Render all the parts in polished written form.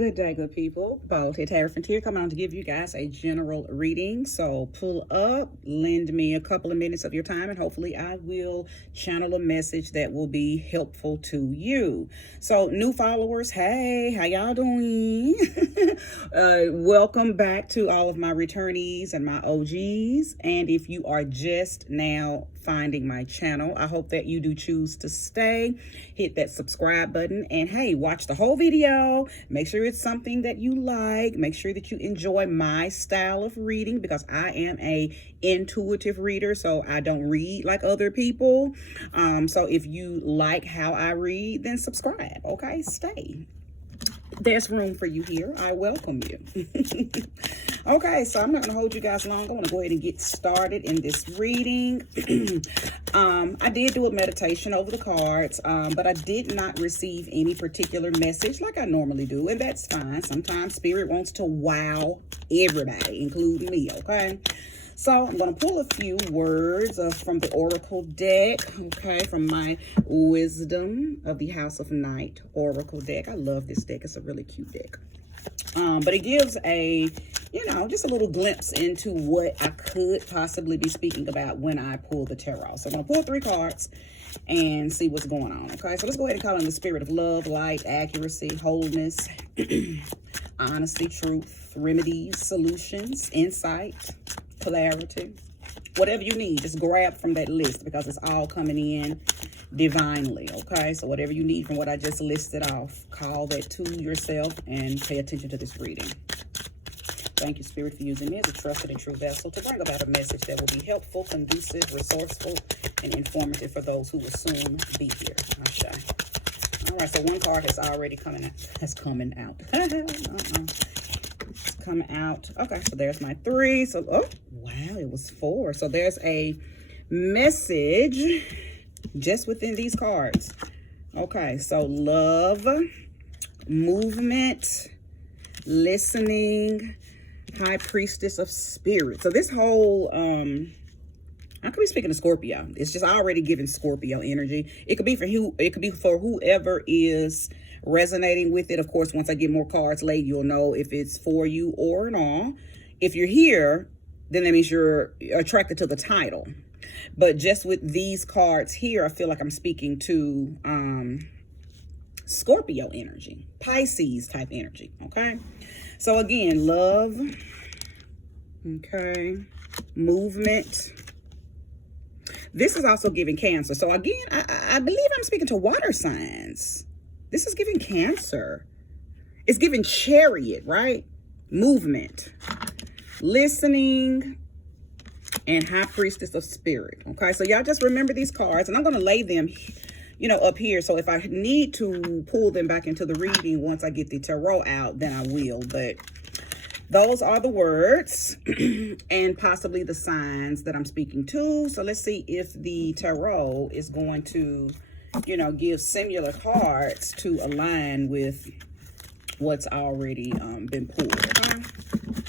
Good day, good people. Bold Head Tarot here, coming on to give you guys a general reading. So pull up, lend me a couple of minutes of your time, and hopefully I will channel a message that will be helpful to you. So new followers, hey, how y'all doing? Welcome back to all of my returnees and my OGs. And if you are just now finding my channel, I hope that you do choose to stay. Hit that subscribe button, and hey, watch the whole video. Make sure it's something that you like. Make sure that you enjoy my style of reading, because I am a intuitive reader, so I don't read like other people. So if you like how I read, then subscribe. Okay, stay. There's room for you here. I welcome you. Okay, so I'm not going to hold you guys long. I want to go ahead and get started in this reading. I did do a meditation over the cards, but I did not receive any particular message like I normally do, and that's fine. Sometimes Spirit wants to wow everybody, including me, okay? So I'm going to pull a few words from the Oracle deck, okay, from my Wisdom of the House of Night Oracle deck. I love this deck. It's a really cute deck. But it gives a, just a little glimpse into what I could possibly be speaking about when I pull the tarot. So I'm going to pull 3 cards and see what's going on, okay? So let's go ahead and call in the spirit of love, light, accuracy, wholeness, honesty, truth, remedies, solutions, insight, clarity, whatever you need. Just grab from that list, because it's all coming in divinely, okay? So whatever you need from what I just listed off, call that to yourself and pay attention to this reading. Thank you, Spirit, for using me as a trusted and true vessel to bring about a message that will be helpful, conducive, resourceful, and informative for those who will soon be here. All right, so one card has already coming out. It's coming out. It's come out. Okay, so there's my 3. So, oh, wow, it was 4. So there's a message just within these cards. Okay, so love, movement, listening, High Priestess of Spirit. So this whole, I could be speaking to Scorpio. It's just already giving Scorpio energy. It could be for whoever is resonating with it. Of course, once I get more cards laid, you'll know if it's for you or not. If you're here, then that means you're attracted to the title. But just with these cards here, I feel like I'm speaking to Scorpio energy, Pisces type energy, okay? So again, love, okay, movement. This is also giving Cancer. So again, I believe I'm speaking to water signs. This is giving Cancer. It's giving Chariot, right? Movement, listening, and High Priestess of Spirit. Okay, so y'all just remember these cards, and I'm going to lay them, up here. So if I need to pull them back into the reading once I get the tarot out, then I will. But those are the words and possibly the signs that I'm speaking to. So let's see if the tarot is going to, give similar cards to align with what's already been pulled. Okay?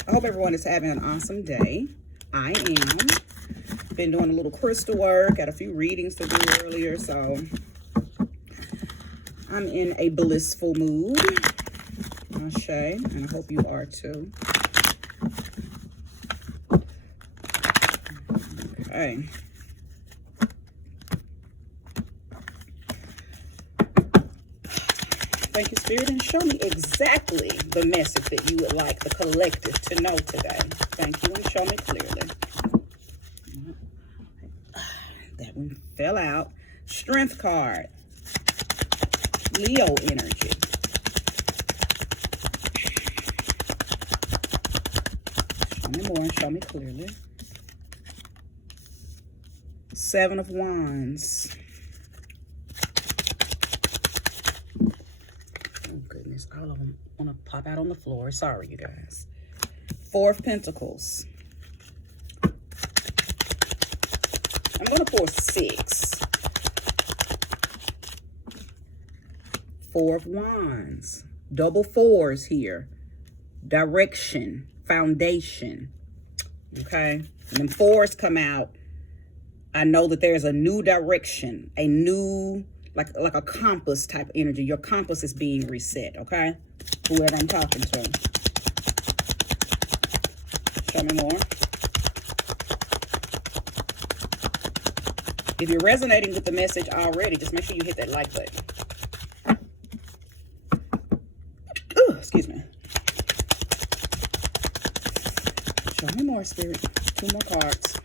I hope everyone is having an awesome day. I am. Been doing a little crystal work, got a few readings to do earlier, so I'm in a blissful mood. Ashe, and I hope you are too. Okay. Thank you, Spirit, and show me exactly the message that you would like the collective to know today. Thank you, and show me clearly. That one fell out. Strength card. Leo energy. Show me more and show me clearly. 7 of Wands. Oh, goodness. All of them want to pop out on the floor. Sorry, you guys. 4 of Pentacles. I'm going to pull 6. 4 of Wands. Double 4s here. Direction. Foundation. Okay. When 4s come out, I know that there's a new direction. A new, like a compass type energy. Your compass is being reset. Okay. whoever I'm talking to. Show me more. If you're resonating with the message already, just make sure you hit that like button. Ooh, excuse me. Show me more, Spirit. 2 more cards.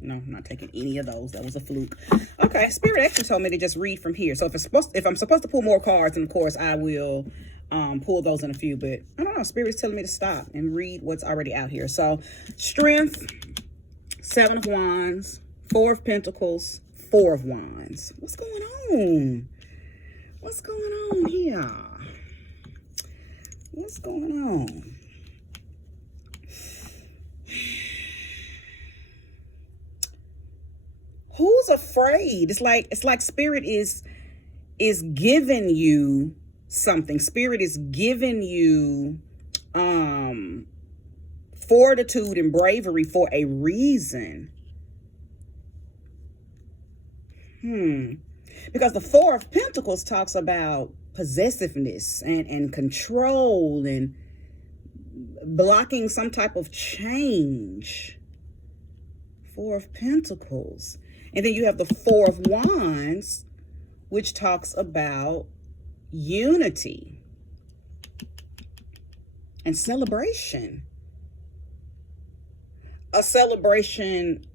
No, I'm not taking any of those. That was a fluke. Okay, Spirit actually told me to just read from here. So if I'm supposed to pull more cards, then of course I will pull those in a few. But I don't know. Spirit's telling me to stop and read what's already out here. So Strength, 7 of Wands, 4 of Pentacles, 4 of Wands. What's going on? What's going on here? What's going on? Who's afraid? It's like Spirit is giving you something. Spirit is giving you fortitude and bravery for a reason. Because the 4 of Pentacles talks about possessiveness and control and blocking some type of change. 4 of Pentacles. And then you have the 4 of Wands, which talks about unity and celebration. A celebration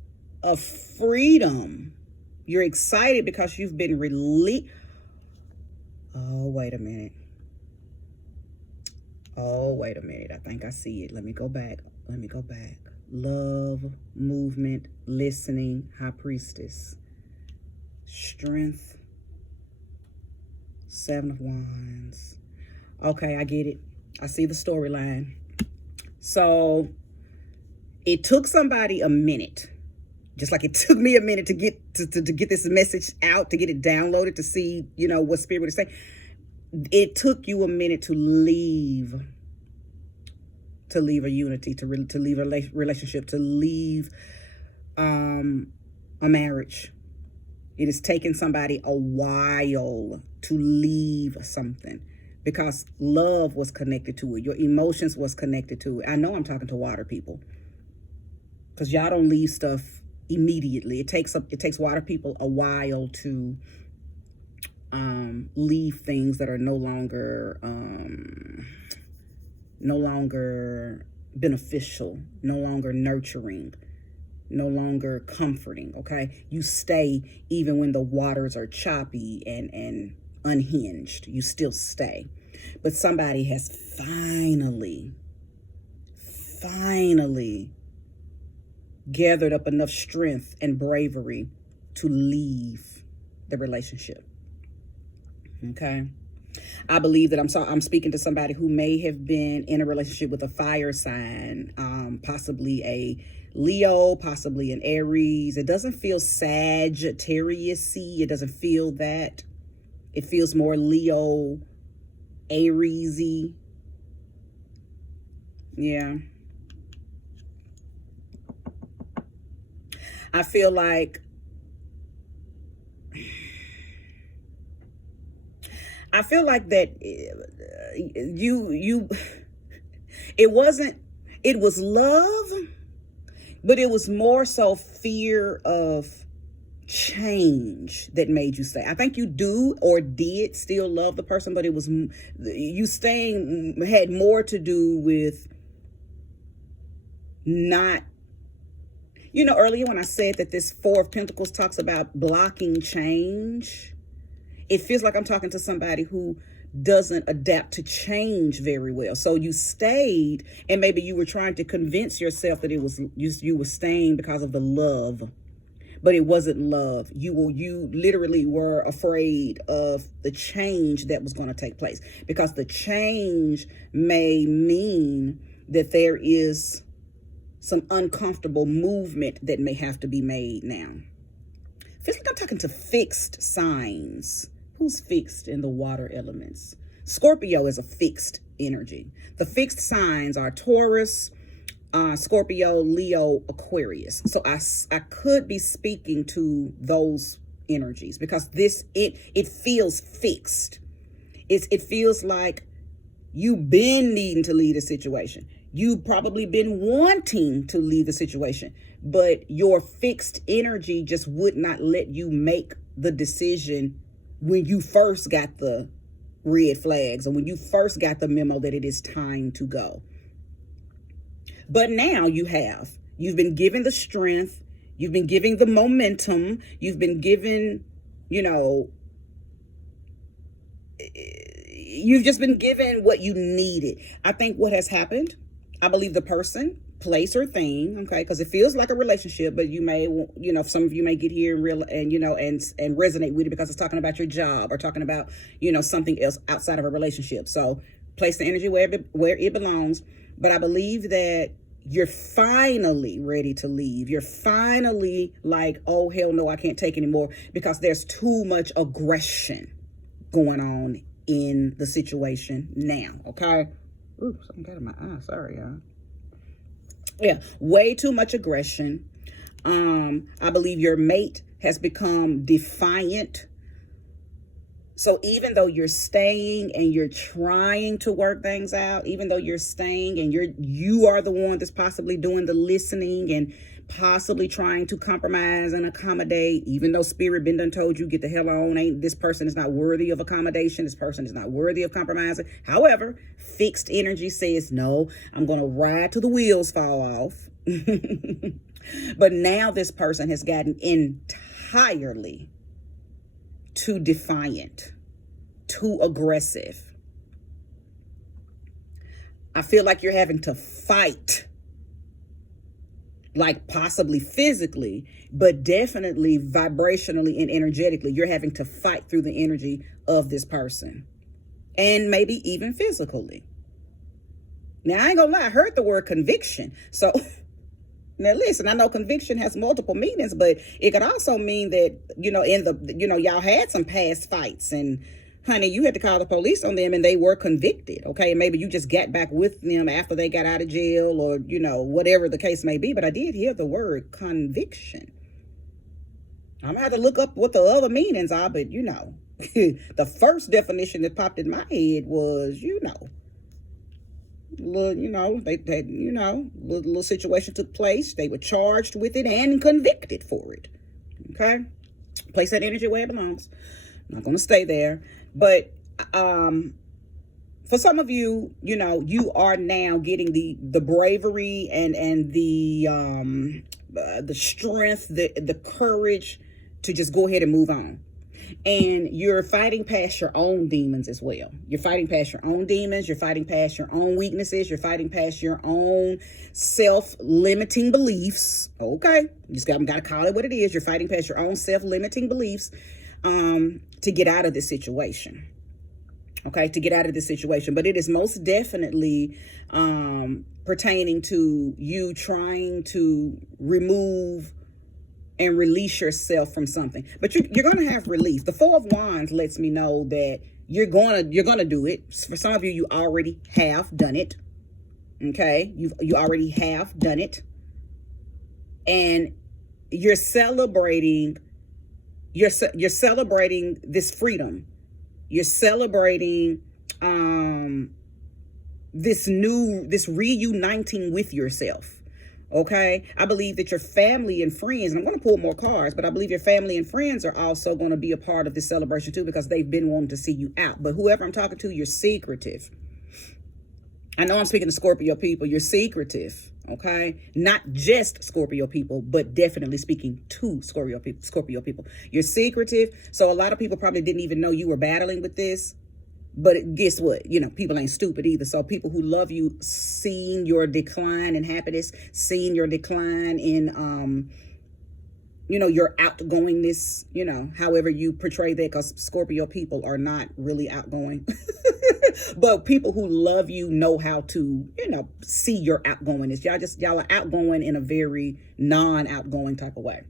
of freedom. You're excited because you've been released. Oh, wait a minute. Oh, wait a minute. I think I see it. Let me go back. Love, movement, listening, High Priestess. Strength, 7 of Wands. Okay, I get it. I see the storyline. So it took somebody a minute, just like it took me a minute to get to get this message out, to get it downloaded, to see, you know, what Spirit is saying. It took you a minute to leave a unity, to leave a relationship, to leave a marriage. It has taken somebody a while to leave something because love was connected to it. Your emotions was connected to it. I know I'm talking to water people because y'all don't leave stuff immediately. It takes water people a while to leave things that are no longer beneficial, no longer nurturing, no longer comforting. Okay, you stay even when the waters are choppy and unhinged. You still stay. But somebody has finally gathered up enough strength and bravery to leave the relationship. Okay, I believe that I'm speaking to somebody who may have been in a relationship with a fire sign, possibly a Leo, possibly an Aries. It doesn't feel Sagittarius-y. It doesn't feel that. It feels more Leo, Aries-y. Yeah. I feel like that it was love, but it was more so fear of change that made you stay. I think you do or did still love the person, but it was you staying had more to do with not, you know, earlier when I said that this 4 of Pentacles talks about blocking change. It feels like I'm talking to somebody who doesn't adapt to change very well. So you stayed, and maybe you were trying to convince yourself that it was you were staying because of the love, but it wasn't love. You literally were afraid of the change that was going to take place, because the change may mean that there is some uncomfortable movement that may have to be made now. Feels like I'm talking to fixed signs. Who's fixed in the water elements? Scorpio is a fixed energy. The fixed signs are Taurus, Scorpio, Leo, Aquarius. So I could be speaking to those energies, because it feels fixed. It feels like you've been needing to leave the situation. You've probably been wanting to leave the situation, but your fixed energy just would not let you make the decision when you first got the red flags, or when you first got the memo that it is time to go. But now you've been given the strength, you've been given the momentum, you've been given, you've just been given what you needed. I think what has happened, I believe the person, place, or thing, okay, because it feels like a relationship, but you may, some of you may get here and resonate with it because it's talking about your job, or talking about, something else outside of a relationship. So place the energy where it belongs. But I believe that you're finally ready to leave. You're finally like, oh, hell no, I can't take anymore, because there's too much aggression going on in the situation now, okay? Ooh, something got in my eye. Sorry, y'all. Yeah, way too much aggression. I believe your mate has become defiant. So even though you're staying and you're trying to work things out, even though you're staying and you are the one that's possibly doing the listening and possibly trying to compromise and accommodate, even though spirit been done told you, get the hell on, this person is not worthy of accommodation, this person is not worthy of compromising. However, fixed energy says, no, I'm going to ride till the wheels fall off. But now this person has gotten entirely too defiant, too aggressive. I feel like you're having to fight, like possibly physically, but definitely vibrationally and energetically. You're having to fight through the energy of this person, and maybe even physically. Now, I ain't gonna lie, I heard the word conviction. So now listen, I know conviction has multiple meanings, but it could also mean that, y'all had some past fights, and honey, you had to call the police on them and they were convicted. Okay. Maybe you just got back with them after they got out of jail, or, whatever the case may be. But I did hear the word conviction. I'm gonna have to look up what the other meanings are, but the first definition that popped in my head was, little situation took place. They were charged with it and convicted for it. Okay. Place that energy where it belongs. I'm not going to stay there. But for some of you, you are now getting the bravery and the strength, the courage to just go ahead and move on. And you're fighting past your own demons as well. You're fighting past your own demons. You're fighting past your own weaknesses. You're fighting past your own self-limiting beliefs. Okay. You just got to call it what it is. You're fighting past your own self-limiting beliefs to get out of this situation. Okay. To get out of this situation. But it is most definitely pertaining to you trying to remove and release yourself from something. But you're going to have relief. The Four of Wands lets me know that you're going to do it. For some of you, you already have done it. Okay. You already have done it. And you're celebrating, you're celebrating this freedom. You're celebrating, this reuniting with yourself. Okay. I believe that your family and friends, and I'm going to pull more cards, but I believe your family and friends are also going to be a part of this celebration too, because they've been wanting to see you out. But whoever I'm talking to, you're secretive. I know I'm speaking to Scorpio people. You're secretive. Okay. Not just Scorpio people, but definitely speaking to Scorpio people. You're secretive. So a lot of people probably didn't even know you were battling with this. But guess what? People ain't stupid either. So people who love you, seeing your decline in happiness, seeing your decline in, your outgoingness, however you portray that, because Scorpio people are not really outgoing. But people who love you know how to, see your outgoingness. Y'all are outgoing in a very non-outgoing type of way.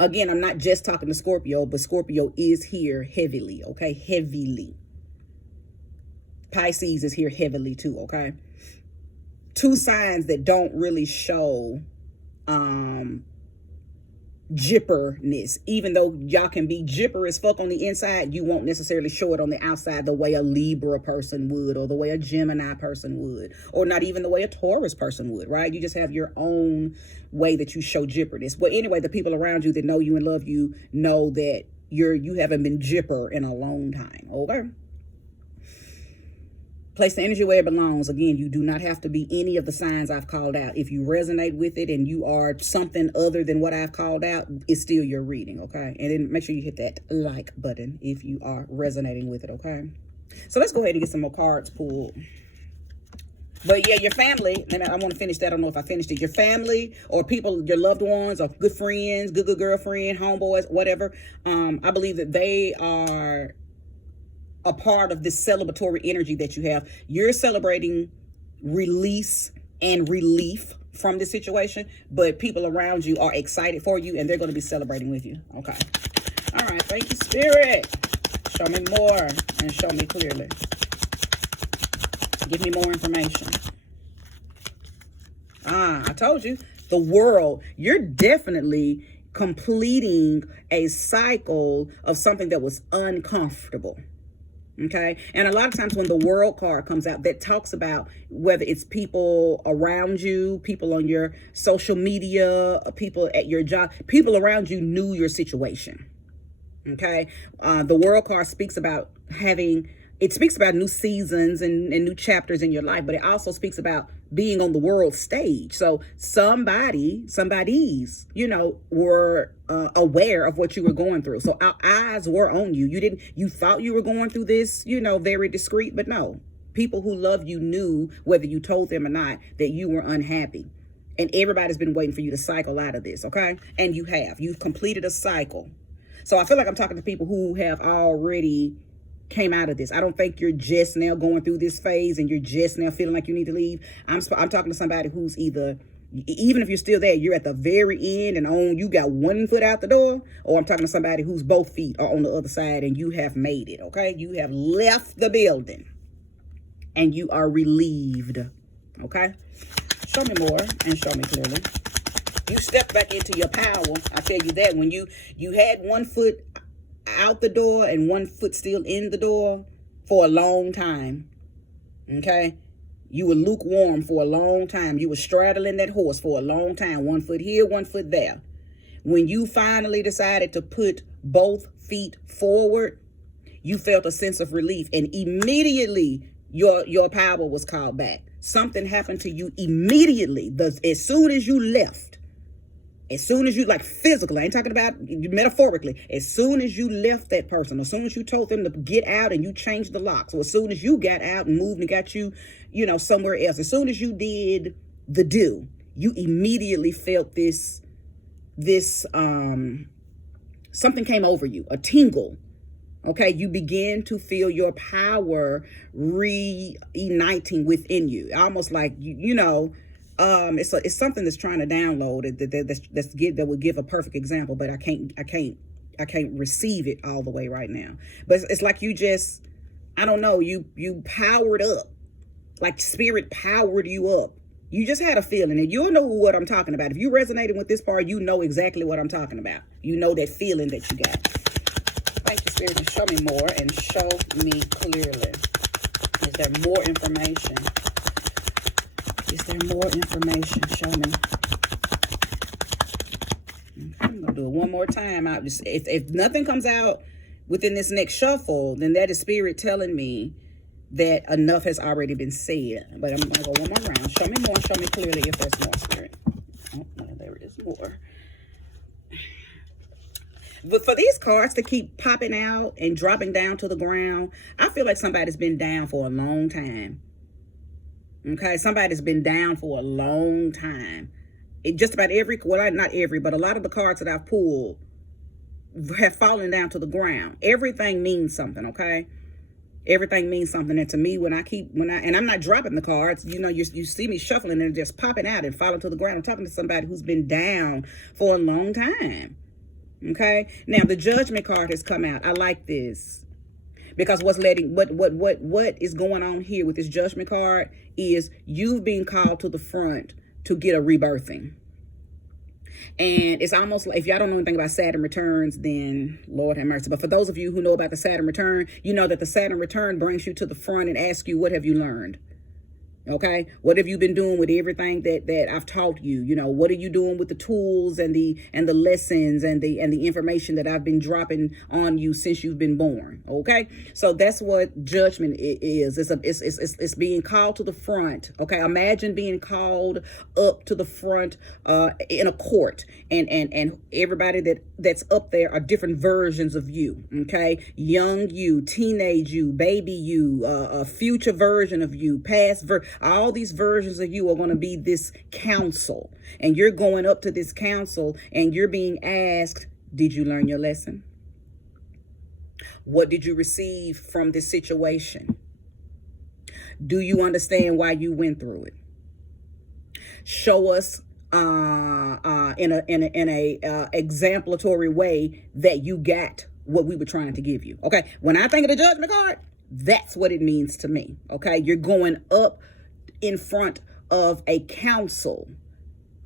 Again, I'm not just talking to Scorpio, but Scorpio is here heavily. Okay. Heavily. Pisces is here heavily too, okay? Two signs that don't really show jipperness. Even though y'all can be jipper as fuck on the inside, you won't necessarily show it on the outside the way a Libra person would, or the way a Gemini person would, or not even the way a Taurus person would, right? You just have your own way that you show jipperness. Well, anyway, the people around you that know you and love you know that you haven't been jipper in a long time. Okay. Place the energy where it belongs. Again, you do not have to be any of the signs I've called out. If you resonate with it and you are something other than what I've called out, it's still your reading, okay? And then make sure you hit that like button if you are resonating with it, okay? So let's go ahead and get some more cards pulled. But yeah, your family, and I want to finish that. I don't know if I finished it. Your family or people, your loved ones or good friends, good girlfriend, homeboys, whatever. I believe that they are a part of this celebratory energy that you have. You're celebrating release and relief from this situation, but people around you are excited for you and they're going to be celebrating with you. Okay. All right. Thank you, Spirit. Show me more and show me clearly. Give me more information. I told you, the world, you're definitely completing a cycle of something that was uncomfortable. Okay. And a lot of times when the world card comes out, that talks about whether it's people around you, people on your social media, people at your job, people around you knew your situation. Okay. The world card speaks about it speaks about new seasons and new chapters in your life, but it also speaks about being on the world stage. So somebody's, were aware of what you were going through. So our eyes were on you. You thought you were going through this, very discreet, but no. People who love you knew, whether you told them or not, that you were unhappy. And everybody's been waiting for you to cycle out of this, okay? And you have. You've completed a cycle. So I feel like I'm talking to people who have already came out of this. I don't think you're just now going through this phase and you're just now feeling like you need to leave. I'm talking to somebody who's either, even if you're still there, you're at the very end and you got one foot out the door, or I'm talking to somebody whose both feet are on the other side and you have made it, okay? You have left the building and you are relieved, okay? Show me more and show me clearly. You step back into your power. I tell you that when you had one foot out the door and one foot still in the door for a long time, okay? You were lukewarm for a long time. You were straddling that horse for a long time. One foot here, one foot there. When you finally decided to put both feet forward, you felt a sense of relief, and immediately your power was called back. Something happened to you immediately. As soon as you left, as soon as you, like physically, I ain't talking about metaphorically, as soon as you left that person, as soon as you told them to get out and you changed the locks, or as soon as you got out and moved and got you, somewhere else, as soon as you did the do, you immediately felt this, something came over you, a tingle. Okay, you begin to feel your power reigniting within you, almost like it's something that's trying to download that would give a perfect example, but I can't receive it all the way right now. But it's like you just, I don't know, you powered up, like spirit powered you up. You just had a feeling, and you'll know what I'm talking about. If you resonated with this part, you know exactly what I'm talking about. You know that feeling that you got. Thank you, Spirit, and show me more and show me clearly. Is there more information? Is there more information? Show me. I'm going to do it one more time. If nothing comes out within this next shuffle, then that is Spirit telling me that enough has already been said. But I'm going to go one more round. Show me more. Show me clearly if there's more, Spirit. Oh, no, there is more. But for these cards to keep popping out and dropping down to the ground, I feel like somebody's been down for a long time. Okay, somebody's been down for a long time. Just about not every, but a lot of the cards that I've pulled have fallen down to the ground. Everything means something, okay? Everything means something. And to me, and I'm not dropping the cards, you see me shuffling and just popping out and falling to the ground. I'm talking to somebody who's been down for a long time. Okay, now the Judgment card has come out. I like this because what is going on here with this Judgment card is you've been called to the front to get a rebirthing. And it's almost like, if y'all don't know anything about Saturn returns, then Lord have mercy. But for those of you who know about the Saturn return, you know that the Saturn return brings you to the front and asks you, what have you learned? Okay, what have you been doing with everything that I've taught you? You know, what are you doing with the tools and the lessons and the information that I've been dropping on you since you've been born? Okay, so that's what judgment is. It's being called to the front. Okay, imagine being called up to the front in a court, and everybody that's up there are different versions of you. Okay, young you, teenage you, baby you, a future version of you, past all these versions of you are going to be this council, and you're going up to this council and you're being asked, did you learn your lesson? What did you receive from this situation? Do you understand why you went through it? Show us in a exemplary way that you got what we were trying to give you. Okay, when I think of the judgment card, that's what it means to me. Okay, you're going up in front of a council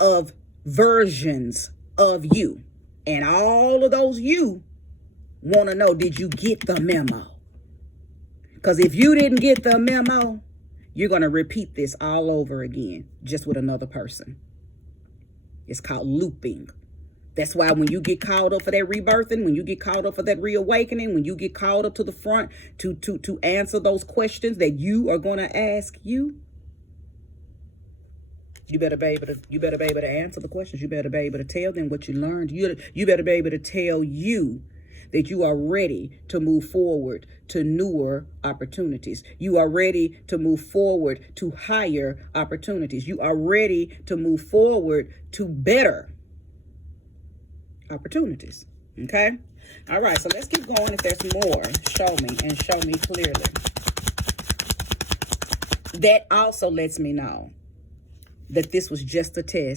of versions of you, and all of those you want to know, did you get the memo? Because if you didn't get the memo, you're going to repeat this all over again, just with another person. It's called looping. That's why when you get called up for that rebirthing, when you get called up for that reawakening, when you get called up to the front to answer those questions that you are going to ask you better be able to answer the questions. You better be able to tell them what you learned. You better be able to tell you that you are ready to move forward to newer opportunities. You are ready to move forward to higher opportunities. You are ready to move forward to better opportunities. Okay? All right, so let's keep going. If there's more, show me and show me clearly. That also lets me know that this was just a test